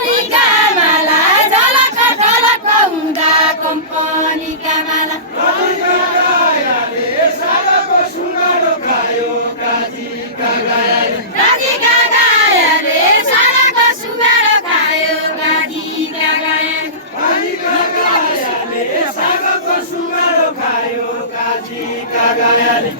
कम्पनीका माला झलक ढलक हुँदा कम्पनीका माला काजीका गायाले साराको सुँगारो खायो काजीका गायाले साजीका गायाले साराको सुँगारो खायो काजीका गायाले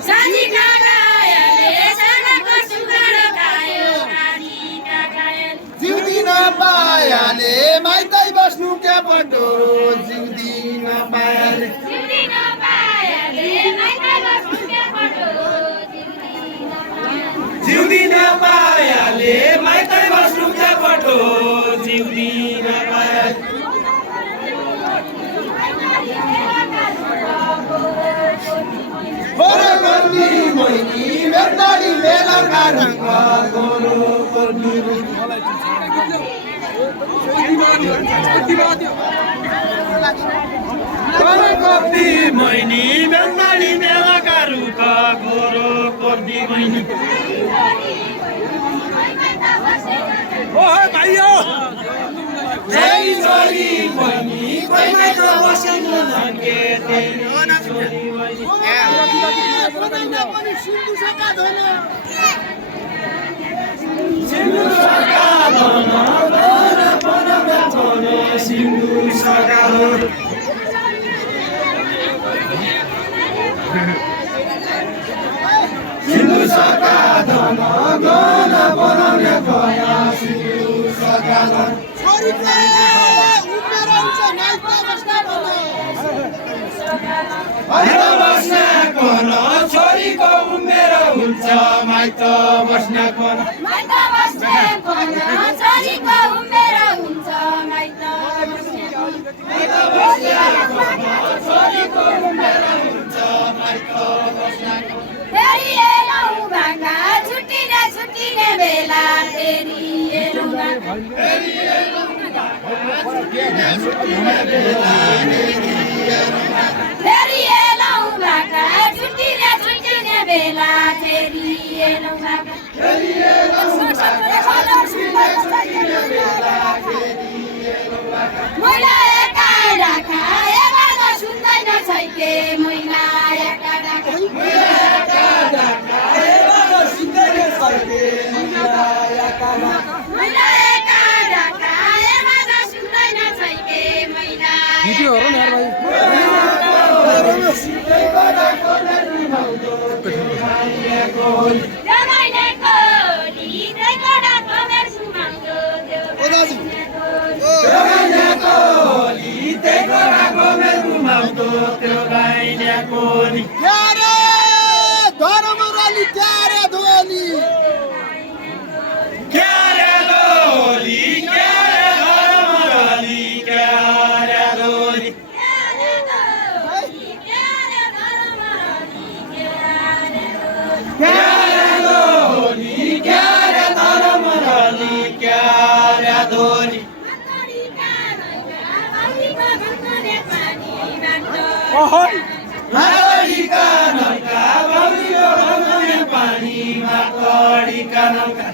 जिउँदिन पायाले माइतै बस्नु क्या पटो जिउँदिन पायाले जिउँदिन पायाले माइतै बस्नु क्या पटो जिउँदिन पायाले होरे गर्दी मैनी बेताडी बेला कारङ्ग गोरो गर्दी होरे गर्दी मैनी बेताडी बेला कारङ्ग गोरो गर्दी मैनी ओहे भाइयो जय छोरी मैनी कोही मात्र बसेन के छोरी मैनी सिन्धु सका धन सिन्धु सका धन सिन्धु सका धन सिन्धु सका धन गन बनाउने भया सिन्धु सका धन छोरीको उमेर हुन्छ नाइता बस्नको न छोरीको उमेर हुन्छ माइत बस्नको न छोरीको उमेर हुन्छ माइत छोरीको उमेर हुन्छ माइत बस्नको फेरि एलौ भाका छुट्टिने बेला फेरि एलौ भाका फेरि एलौ भाका छुट्टिने बेला फेरि एलौ भाका मैला एका राखा एबार सुन्दैन छैके मैला एका राखा मैला एका राखा एबार सुन्दैन छैके मैला भिडियो हेर न यार भाइ जमाइने कोली दैकोडा कमेर सुमाउँदो त्यो जमाइने कोली दैकोडा कमेर सुमाउँदो त्यो गाइने कोली क्यारे धर्मराली क्यारे धोली क्यारे धोली क्यारे धर्मराली क्यारे धोली क्यारे धोली क्यारे धर्मराली क्यारे धोली हाडीका नौका बलियो भङ्गने पानीमा कडीका नौका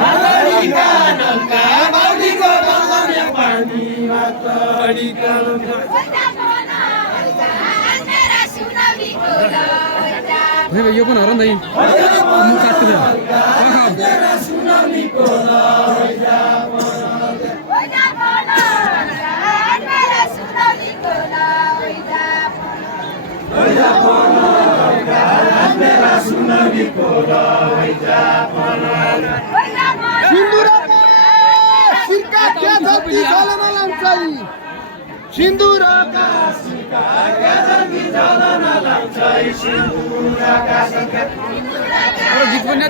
हाडीका नौका बलियो भङ्गने पानीमा कडीका नौका यो पनि हेर न दाइ मुख काट्नु तेरा सुनामीको लैजा सिन्दुरका सिका क्या जल्दी जलन लाउँछ सिन्दुरका सिका गीत पनि